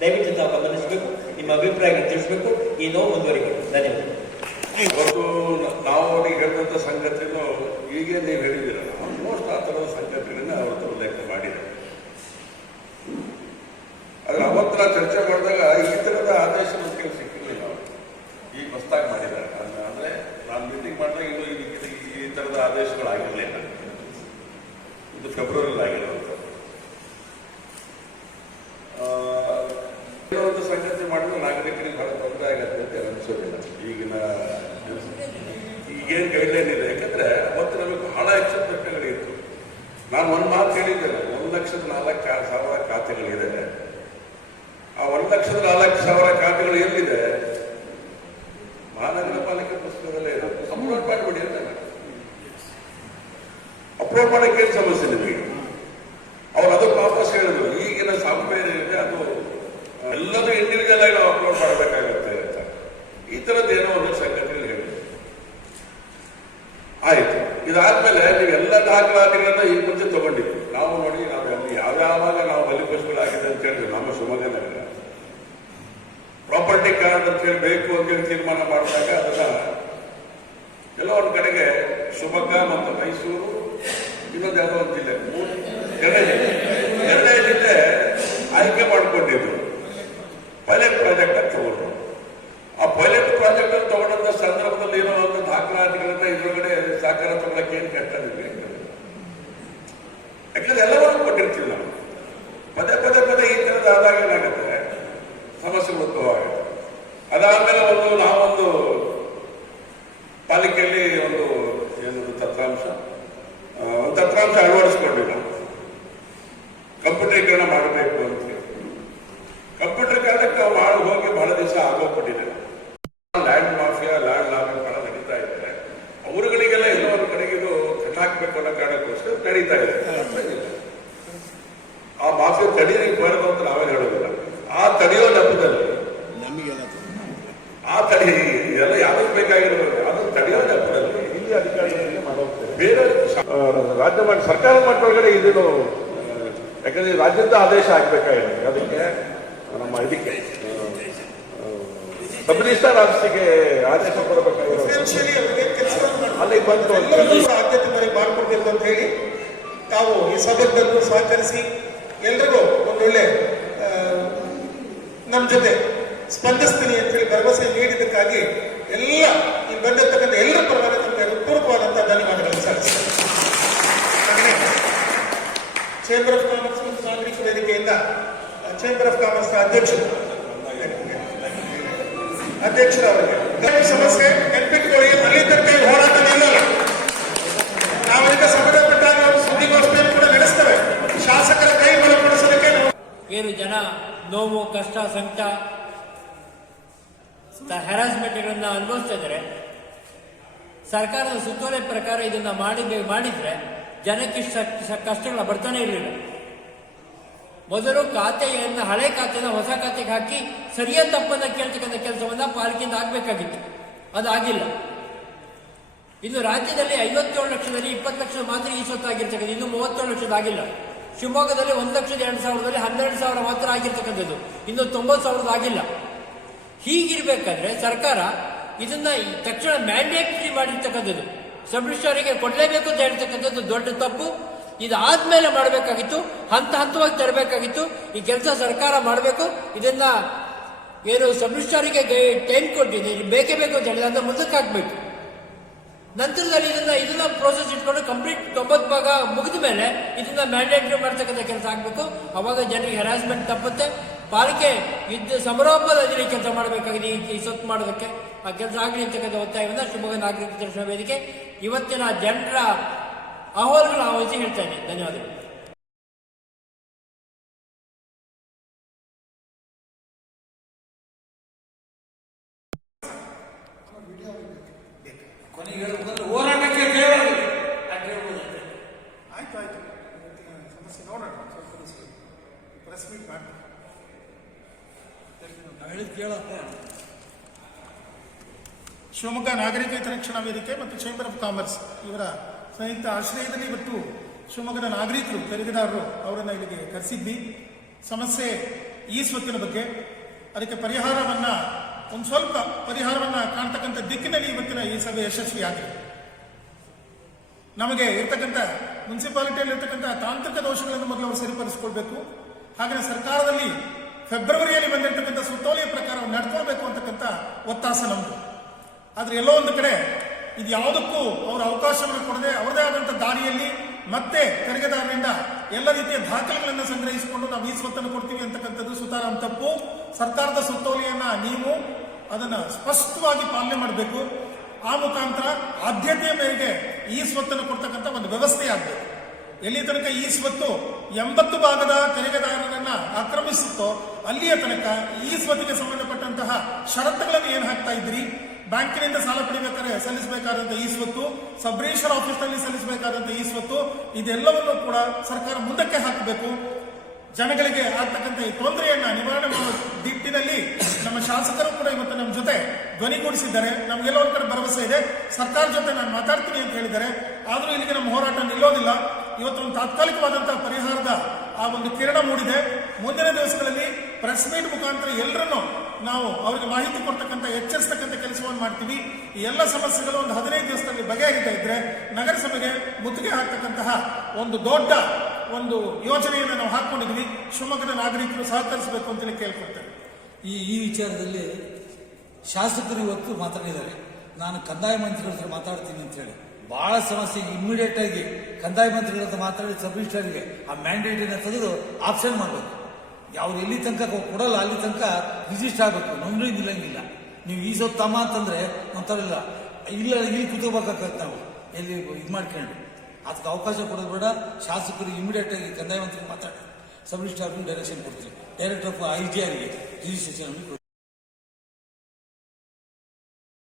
ದಯವಿಟ್ಟು ತಾವು ಗಮನಿಸಬೇಕು. ನಿಮ್ಮ ಅಭಿಪ್ರಾಯ ತಿಳಿಸಬೇಕು ಈ ನೋವು ಮುಂದುವರಿಬೇಕು ಧನ್ಯವಾದ. ಇವತ್ತು ನಾವು ಹೇಳ್ತಂಥ ಸಂಗತಿಯನ್ನು ಈಗ ನೀವು ಹೇಳಿದ್ದೀರಲ್ಲ ಆಲ್ಮೋಸ್ಟ್ ಆ ಥರದ ಸಂಗತಿಗಳನ್ನ ಅವತ್ತು ಉಲ್ಲೇಖ ಮಾಡಿದೆ ಆದರೆ ಅವತ್ತರ ಚರ್ಚೆ ಮಾಡಿದಾಗ ಈ ಥರ ಈಗೇನು ಗೈಡ್ಲೈನ್ ಇದೆ? ಯಾಕಂದ್ರೆ ಅವತ್ತು ನಮಗೆ ಬಹಳ ಎಚ್ಚರಿಕೆಗಳಿತ್ತು ನಾನು ಒಂದು ಮಾತು ಹೇಳಿದ್ದೇನೆ ಒಂದು ಲಕ್ಷದ ನಾಲ್ಕು ಸಾವಿರ ಖಾತೆಗಳಿದೆ. ಆ ಒಂದು ಲಕ್ಷದ ನಾಲ್ಕು ಸಾವಿರ ಖಾತೆಗಳು ಎಲ್ಲಿದೆ? ಮಹಾನಗರ ಪಾಲಿಕೆ ಪುಸ್ತಕದಲ್ಲೇ ಇದೆ. ಅಪ್ಲೋಡ್ ಮಾಡಿಬಿಡಿ ಅಂತ. ಅಪ್ಲೋಡ್ ಮಾಡಕ್ಕೆ ಏನು ಸಮಸ್ಯೆ ನಿಮಗೆ ಅವ್ರು ಅದಕ್ಕೆ ವಾಪಸ್ ಹೇಳಿದ್ರು ಈಗಿನ ಸಾಫ್ಟ್ವೇರ್ ಇದೆ ಅದು ಎಲ್ಲದೂ ಇಂಡಿವಿಜುವಲ್ ಆಗಿ ನಾವು ಅಪ್ಲೋಡ್ ಮಾಡಬೇಕಾಗತ್ತೆ ಅಂತ ಈ ಥರದ್ದು ಏನೋ ಒಂದು ಸಂಗತಿಗಳು ಹೇಳಿದ್ರು ಆಯ್ತು ಇದಾದ್ಮೇಲೆ ನೀವು ಎಲ್ಲ ದಾಖಲಾತಿಗಳನ್ನ ಈ ಮುಂಚೆ ತಗೊಂಡಿದ್ವಿ ನಾವು ನೋಡಿ, ನಾವು ಅಲ್ಲಿ ಯಾವ್ಯಾವಾಗ ನಾವು ಬಲಿಪಶುಗಳಾಗಿದೆ ಅಂತ ಹೇಳಿದ್ವಿ ನಮ್ಮ ಶಿವಮೊಗ್ಗ ನಗರ ಪ್ರಾಪರ್ಟಿ ಕಾರ್ಡ್ ಅಂತ ಹೇಳಿ ಬೇಕು ಅಂತ ಹೇಳಿ ತೀರ್ಮಾನ ಮಾಡಿದಾಗ ಅದನ್ನ ಕೆಲವೊಂದು ಕಡೆಗೆ ಶಿವಮೊಗ್ಗ ಮತ್ತು ಮೈಸೂರು, ಇನ್ನೊಂದು ಯಾವುದೋ ಒಂದು ಜಿಲ್ಲೆ. ಎರಡನೇ ಜಿಲ್ಲೆ. ಆಯ್ಕೆ ಮಾಡಿಕೊಂಡಿದ್ರು. ಪೈಲಟ್ ಪ್ರಾಜೆಕ್ಟ್ ಅಂತ ತಗೊಂಡ್ರು ಆ ಪೈಲಟ್ ಪ್ರಾಜೆಕ್ಟ್ ಅಲ್ಲಿ ತಗೊಂಡಂತ ಸಂದರ್ಭದಲ್ಲಿ ಏನೋ ಒಂದು ದಾಖಲಾತಿಗಳನ್ನ ಇದ್ರೊಳಗಡೆ ಸಾಕಾರ ತಗೊಳಕ್ಕೆ ಏನು ಕಷ್ಟ ನಿಮಗೆ ಯಾಕಂದ್ರೆ ಎಲ್ಲವನ್ನೂ ಕೊಟ್ಟಿರ್ತೀವಿ ನಾವು ಪದೇ ಪದೇ ಪದೇ ಈ ಥರದ್ದು ಆದಾಗ ಏನಾಗುತ್ತೆ ಸಮಸ್ಯೆ ಉದ್ಭವ ಆಗುತ್ತೆ ಅದಾದ್ಮೇಲೆ ಒಂದು ನಾವೊಂದು ಪಾಲಿಕೆಯಲ್ಲಿ ಒಂದು ಏನದು ತತ್ರಾಂಶ ಆ, ಒಂದು ತತ್ರಾಂಶ ಅಳವಡಿಸ್ಕೊಂಡ್ವಿ ನಾವು ಕಂಪ್ಯೂಟರೀಕರಣ ಮಾಡಬೇಕು ಅಂತ ಹೇಳಿ ಕಂಪ್ಯೂಟರೀಕರಣಕ್ಕೆ ನಾವು ಮಾಡಿ ಹೋಗಿ ಬಹಳ ದಿವಸ ಆಗೋಗ್ಬಿಟ್ಟಿದೆ ಲ್ಯಾಂಡ್ ಮಾಫಿಯಾ ಲ್ಯಾಂಡ್ ಲಾಬಿಂಗ್ ಬಹಳ ನಡೀತಾ ಇದೆ ಅವರುಗಳಿಗೆಲ್ಲ ಎಲ್ಲೋ ಒಂದು ಕಡೆಗೆ ಇದು ಕಟ್ಟಾಕ್ಬೇಕು ಅನ್ನೋ ಕಾರಣಕ್ಕೋಸ್ಕರ ನಡೀತಾ ಆ ಮಾಫಿ ತಡೀಲಿಕ್ಕೆ ಬರಬೇಕು ಅಂತ ನಾವೇ ಹೇಳೋದಿಲ್ಲ. ಆ ತಡೆಯೋ ನೆಪದಲ್ಲಿ ಆ ತಡೆ ಇದೆಲ್ಲ ಯಾವಾಗ ಬೇಕಾಗಿರಬೇಕು ಅದು ತಡೆಯೋ ನೆಪದಲ್ಲಿ ಇಲ್ಲಿ ಅಧಿಕಾರಿಗಳಿಗೆ ಮಾಡೋಗ್ತದೆ ಬೇರೆ ರಾಜ್ಯ ಮಟ್ಟ ಸರ್ಕಾರ ಮಟ್ಟೊಳಗಡೆ ಇದನ್ನು ಯಾಕಂದ್ರೆ ರಾಜ್ಯದ ಆದೇಶ ಆಗ್ಬೇಕಾಗಿದೆ. ಅದಕ್ಕೆ ನಮ್ಮ ಇದಕ್ಕೆ ಸಬ್ ರಾಜ್ಯಕ್ಕೆ ಆಫೀಸಿಗೆ ಆದೇಶ ಕೊಡಬೇಕಾಗಿರೋದು. ಅಲ್ಲಿ ಬಂತು ಆದ್ಯತೆ ಮೇಲೆ ಮಾಡ್ಕೊಡ್ತಿರ್ತಂತ ಅಂತ ಹೇಳಿ ತಾವು ಈ ಸಭೆಗಳನ್ನು ಸಹಕರಿಸಿ ಎಲ್ರಿಗೂ ಒಂದೊಳ್ಳೆ ನಮ್ಮ ಜೊತೆ ಸ್ಪಂದಿಸ್ತೀನಿ ಅಂತ ಹೇಳಿ ಭರವಸೆ ನೀಡಿದ್ದಕ್ಕಾಗಿ ಎಲ್ಲ ಈ ಬಂದಿರ್ತಕ್ಕಂಥ ಎಲ್ಲರ ಪರವಾಗಿ ತಮಗೆ ಹೃತ್ಪೂರ್ವಕವಾದಂತಹ ಧನ್ಯವಾದಗಳನ್ನು ಸಲ್ಲಿಸ್ತೇನೆ. ಚೇಂಬರ್ ಆಫ್ ಕಾಮರ್ಸ್ ಮತ್ತು ವೇದಿಕೆಯಿಂದ ಚೇಂಬರ್ ಆಫ್ ಕಾಮರ್ಸ್ ಅಧ್ಯಕ್ಷರು ಅಧ್ಯಕ್ಷರವರಿಗೆ ಸಮಸ್ಯೆ ನೆನ್ಪಿಟ್ಕೊಳ್ಳಿ ಅಲ್ಲಿ ತನಕ ಹೋರಾಟ ನಿಲ್ಲಲ್ಲ ನಾವು ಈಗ ಸಂಬಂಧಪಟ್ಟಾಗ ಒಂದು ಸುದ್ದಿಗೋಷ್ಠಿಯನ್ನು ಕೂಡ ನಡೆಸ್ತೇವೆ ಶಾಸಕರ ಕೈ ಬಲಪಡಿಸೋದಕ್ಕೆ ನಾವು ಏನು ಜನ ನೋವು, ಕಷ್ಟ, ಸಂಕಟ ಹೆರಾಸ್ಮೆಂಟ್ಗಳನ್ನ ಅನುಭವಿಸ್ತಾ ಇದ್ದಾರೆ. ಸರ್ಕಾರದ ಸುತ್ತೋಲೆ ಪ್ರಕಾರ ಇದನ್ನ ಮಾಡಿ ಮಾಡಿದ್ರೆ ಜನಕ್ಕೆ ಕಷ್ಟಗಳು ಬರ್ತಾನೆ ಇರಲಿಲ್ಲ. ಮೊದಲು ಖಾತೆಯನ್ನ, ಹಳೆ ಖಾತೆನ ಹೊಸ ಖಾತೆಗೆ ಹಾಕಿ ಸರಿಯಾದ ತಪ್ಪನ್ನ ಕೇಳ್ತಕ್ಕಂಥ ಕೆಲಸವನ್ನ ಪಾಲಿಕೆಯಿಂದ ಆಗ್ಬೇಕಾಗಿತ್ತು. ಅದಾಗಿಲ್ಲ ಇನ್ನು ರಾಜ್ಯದಲ್ಲಿ ಐವತ್ತೇಳು ಲಕ್ಷದಲ್ಲಿ ಇಪ್ಪತ್ತು ಲಕ್ಷ ಮಾತ್ರ ಈ ಸೊತ್ತಾಗಿರ್ತಕ್ಕಂಥ ಇನ್ನು ಮೂವತ್ತೇಳು ಲಕ್ಷದ ಆಗಿಲ್ಲ. ಶಿವಮೊಗ್ಗದಲ್ಲಿ ಒಂದು ಲಕ್ಷದ ಎರಡು ಸಾವಿರದಲ್ಲಿ ಹನ್ನೆರಡು ಸಾವಿರ ಮಾತ್ರ ಆಗಿರ್ತಕ್ಕಂಥದ್ದು. ಇನ್ನು ತೊಂಬತ್ತು ಸಾವಿರದ ಆಗಿಲ್ಲ. ಹೀಗಿರ್ಬೇಕಾದ್ರೆ ಸರ್ಕಾರ ಇದನ್ನ ತಕ್ಷಣ ಮ್ಯಾಂಡೇಟರಿ ಮಾಡಿರ್ತಕ್ಕಂಥದ್ದು. ಸಬ್ರಿಸ್ಟಾರಿಗೆ ಕೊಡಲೇಬೇಕು ಅಂತ ಹೇಳ್ತಕ್ಕಂಥದ್ದು ದೊಡ್ಡ ತಪ್ಪು. ಇದಾದ್ಮೇಲೆ ಮಾಡಬೇಕಾಗಿತ್ತು. ಹಂತ ಹಂತವಾಗಿ ತರಬೇಕಾಗಿತ್ತು. ಈ ಕೆಲಸ ಸರ್ಕಾರ ಮಾಡಬೇಕು. ಇದನ್ನ ಏನು ಸಬ್ರಿಸ್ಟಾರಿಗೆ ಟೈಮ್ ಕೊಟ್ಟಿದೆ ಬೇಕೇ ಬೇಕು ಅಂತ ಹೇಳಿದ್ರೆ ಮುಂದಕ್ಕೆ ಹಾಕ್ಬೇಕು. ನಂತರದಲ್ಲಿ ಇದನ್ನ ಇದನ್ನ ಪ್ರೋಸೆಸ್ ಇಟ್ಕೊಂಡು ಕಂಪ್ಲೀಟ್ ತೊಂಬತ್ತು ಭಾಗ ಮುಗಿದ ಮೇಲೆ ಇದನ್ನ ಮ್ಯಾಂಡೇಟರಿ ಮಾಡ್ತಕ್ಕಂಥ ಕೆಲಸ ಆಗಬೇಕು. ಅವಾಗ ಜನರಿಗೆ ಹೆರಾಸ್ಮೆಂಟ್ ತಪ್ಪುತ್ತೆ. ಪಾಲಿಕೆ ಇದ್ದ ಸಮಾರೋಪದಲ್ಲಿ ಕೆಲಸ ಮಾಡಬೇಕಾಗಿದೆ ಈ- ಸೊತ್ತು ಮಾಡೋದಕ್ಕೆ. ಆ ಕೆಲಸ ಆಗಲಿ ಅಂತಕ್ಕಂಥ ಒತ್ತಾಯವನ್ನು ಶಿವಮೊಗ್ಗ ನಾಗರಿಕ ವೇದಿಕೆ ಇವತ್ತಿನ ಜನರ ಅಹವಾಲುಗಳನ್ನು ಆಹ್ವಾನಿಸಿ ಹೇಳ್ತಾ ಇದ್ದೀನಿ ಧನ್ಯವಾದಗಳು ಹೋರಾಟಕ್ಕೆ ಕೇಳೋದು ಆಯ್ತು ಆಯ್ತು ಇವತ್ತಿನ ಸಮಸ್ಯೆ ನೋಡೋಣ ಸ್ವಲ್ಪ ದಿವಸ ಪ್ರೆಸ್ ಮೀಟ್ ಮಾಡಿ ಶಿವಮೊಗ್ಗ ನಾಗರಿಕ ಹಿತರಕ್ಷಣಾ ವೇದಿಕೆ ಮತ್ತು ಚೇಂಬರ್ ಆಫ್ ಕಾಮರ್ಸ್ ಇವರ ಸಂಯುಕ್ತ ಆಶ್ರಯದಲ್ಲಿ ಇವತ್ತು ಶಿವಮೊಗ್ಗದ ನಾಗರಿಕರು, ತೆರಿಗೆದಾರರು ಅವರನ್ನು ಇಲ್ಲಿಗೆ ಕರೆಸಿದ್ವಿ. ಸಮಸ್ಯೆ ಈ ಸ್ವತ್ತಿನ ಬಗ್ಗೆ. ಅದಕ್ಕೆ ಪರಿಹಾರವನ್ನ ಒಂದು ಸ್ವಲ್ಪ ಪರಿಹಾರವನ್ನ ಕಾಣ್ತಕ್ಕಂಥ ದಿಕ್ಕಿನಲ್ಲಿ ಇವತ್ತಿನ ಈ ಸಭೆ ಯಶಸ್ವಿಯಾಗಿದೆ. ನಮಗೆ ಇರ್ತಕ್ಕಂಥ ಮುನ್ಸಿಪಾಲಿಟಿಯಲ್ಲಿ ಇರ್ತಕ್ಕಂಥ ತಾಂತ್ರಿಕ ದೋಷಗಳನ್ನು ಮೊದಲು ಅವರು ಸರಿಪಡಿಸಿಕೊಳ್ಬೇಕು. ಹಾಗೆ ಸರ್ಕಾರದಲ್ಲಿ ಫೆಬ್ರವರಿಯಲ್ಲಿ ಬಂದಿರತಕ್ಕಂಥ ಸುತ್ತೋಲೆಯ ಪ್ರಕಾರ ನಡ್ಕೊಳ್ಬೇಕು ಅಂತಕ್ಕಂಥ ಒತ್ತಾಸ ನಮ್ಮದು ಆದ್ರೆ ಎಲ್ಲೋ ಒಂದು ಕಡೆ ಇದು ಯಾವುದಕ್ಕೂ ಅವರ ಅವಕಾಶವನ್ನು ಕೊಡದೆ ಅವರದೇ ಆದಂಥ ದಾರಿಯಲ್ಲಿ ಮತ್ತೆ ತೆರಿಗೆದಾರರಿಂದ ಎಲ್ಲ ರೀತಿಯ ದಾಖಲೆಗಳನ್ನು ಸಂಗ್ರಹಿಸಿಕೊಂಡು ನಾವು ಈ ಸ್ವತ್ತನ್ನು ಕೊಡ್ತೀವಿ ಅಂತಕ್ಕಂಥದ್ದು ಸುತಾರಾಮ್ ತಪ್ಪು. ಸರ್ಕಾರದ ಸುತ್ತೋಲೆಯನ್ನ ನೀವು ಅದನ್ನ ಸ್ಪಷ್ಟವಾಗಿ ಪಾಲನೆ ಮಾಡಬೇಕು. ಆ ಮುಖಾಂತರ ಆದ್ಯತೆಯ ಮೇರೆಗೆ ಈ ಸ್ವತ್ತನ್ನು ಕೊಡ್ತಕ್ಕಂಥ ಒಂದು ವ್ಯವಸ್ಥೆ ಆಗಬೇಕು. ಎಲ್ಲಿ ತನಕ ಈ ಸ್ವತ್ತು ಎಂಬತ್ತು ಭಾಗದ ತೆರಿಗೆದಾರರನ್ನ ಆಕ್ರಮಿಸುತ್ತೋ ಅಲ್ಲಿಯ ತನಕ ಈ ಸ್ವತ್ತಿಗೆ ಸಂಬಂಧಪಟ್ಟಂತಹ ಷರತ್ತುಗಳನ್ನು ಏನು ಹಾಕ್ತಾ ಇದ್ರಿ ಬ್ಯಾಂಕಿನಿಂದ ಸಾಲ ಪಡಿಬೇಕಾದ್ರೆ ಸಲ್ಲಿಸಬೇಕಾದಂತಹ ಈ ಸ್ವತ್ತು ಸಬ್ ರಿಜಿಸ್ಟರ್ ಆಫೀಸ್ನಲ್ಲಿ ಸಲ್ಲಿಸಬೇಕಾದಂತ ಈ ಸ್ವತ್ತು, ಇದೆಲ್ಲವನ್ನು ಕೂಡ ಸರ್ಕಾರ ಮುಂದಕ್ಕೆ ಹಾಕಬೇಕು. ಜನಗಳಿಗೆ ಆಗ್ತಕ್ಕಂಥ ಈ ತೊಂದರೆಯನ್ನ ನಿವಾರಣೆ ಮಾಡುವ ದಿಟ್ಟಿನಲ್ಲಿ ನಮ್ಮ ಶಾಸಕರು ಕೂಡ ಇವತ್ತು ನಮ್ಮ ಜೊತೆ ಧ್ವನಿಗೂಡಿಸಿದ್ದಾರೆ ನಮಗೆಲ್ಲ ಒಂದ್ ಕಡೆ ಭರವಸೆ ಇದೆ. ಸರ್ಕಾರ ಜೊತೆ ನಾನು ಮಾತಾಡ್ತೀನಿ ಅಂತ ಹೇಳಿದ್ದಾರೆ. ಆದ್ರೂ ಇಲ್ಲಿಗೆ ನಮ್ಮ ಹೋರಾಟ ನಿಲ್ಲೋದಿಲ್ಲ. ಇವತ್ತು ಒಂದು ತಾತ್ಕಾಲಿಕವಾದಂತಹ ಪರಿಹಾರದ ಆ ಒಂದು ಕಿರಣ ಮೂಡಿದೆ. ಮುಂದಿನ ದಿವಸಗಳಲ್ಲಿ ಪ್ರೆಸ್ ಮೀಟ್ ಮುಖಾಂತರ ಎಲ್ಲರನ್ನು ನಾವು ಅವರಿಗೆ ಮಾಹಿತಿ ಕೊಡ್ತಕ್ಕಂಥ, ಎಚ್ಚರಿಸ್ತಕ್ಕಂಥ ಕೆಲಸವನ್ನು ಮಾಡ್ತೀವಿ. ಈ ಎಲ್ಲ ಸಮಸ್ಯೆಗಳು ಒಂದು ಹದಿನೈದು ದಿವಸದಲ್ಲಿ ಬಗೆಹರಿತಾ ಇದ್ರೆ ನಗರಸಭೆಗೆ ಮುತ್ತಿಗೆ ಹಾಕ್ತಕ್ಕಂತಹ ಒಂದು ದೊಡ್ಡ ಒಂದು ಯೋಜನೆಯನ್ನು ನಾವು ಹಾಕೊಂಡಿದ್ವಿ. ಶಿವಮೊಗ್ಗದ ನಾಗರಿಕರು ಸಹಕರಿಸಬೇಕು ಅಂತೇಳಿ ಕೇಳ್ಕೊಡ್ತೇನೆ ಈ ಈ ವಿಚಾರದಲ್ಲಿ ಶಾಸಕರು ಇವತ್ತು ಮಾತಾಡಿದ್ದಾರೆ. ನಾನು ಕಂದಾಯ ಮಂತ್ರಿಗಳ ಹತ್ರ ಮಾತಾಡ್ತೀನಿ ಅಂತ ಹೇಳಿ. ಬಹಳ ಸಮಸ್ಯೆ ಇಮ್ಮಿಡಿಯೇಟ್ ಆಗಿ ಕಂದಾಯ ಮಂತ್ರಿಗಳ ಹತ್ರ ಮಾತಾಡಿ ಸಬ್ ಮಿನಿಸ್ಟರ್ಗೆ ಆ ಮ್ಯಾಂಡೇಟಿನ ತೆಗೆದು ಆಪ್ಷನ್ ಮಾಡಬೇಕು. ಅವ್ರು ಎಲ್ಲಿ ತನಕ ಕೊಡಲ್ಲ, ಅಲ್ಲಿ ತನಕ ರಿಜಿಸ್ಟರ್ ಆಗಬೇಕು. ನೋಂದಣಿ ನಿಲ್ಲಂಗಿಲ್ಲ ನೀವು ಈ ತಮ್ಮ ಅಂತಂದ್ರೆ ಒಂಥರ ಇಲ್ಲ. ಇಲ್ಲ, ಇಲ್ಲಿ ಕೂತ್ಕೋಬೇಕಾಗತ್ತೆ ನಾವು. ಎಲ್ಲಿ ಇದು ಮಾಡ್ಕೊಂಡು. ಅದಕ್ಕೆ ಅವಕಾಶ ಕೊಡೋದು ಬೇಡ. ಇಮಿಡಿಯೇಟ್ ಆಗಿ ಕಂದಾಯ ಮಂತ್ರಿ ಮಾತಾಡಿ ಸಬ್ ರಿಜಿಸ್ಟರ್ ಡೈರೆಕ್ಷನ್ ಕೊಡ್ತೀವಿ. ಡೈರೆಕ್ಟರ್ ಆಫ್ ಐ ಜಿ ಆರ್ಗೆ ರಿಜಿಸ್ಟ್ರೇಷನ್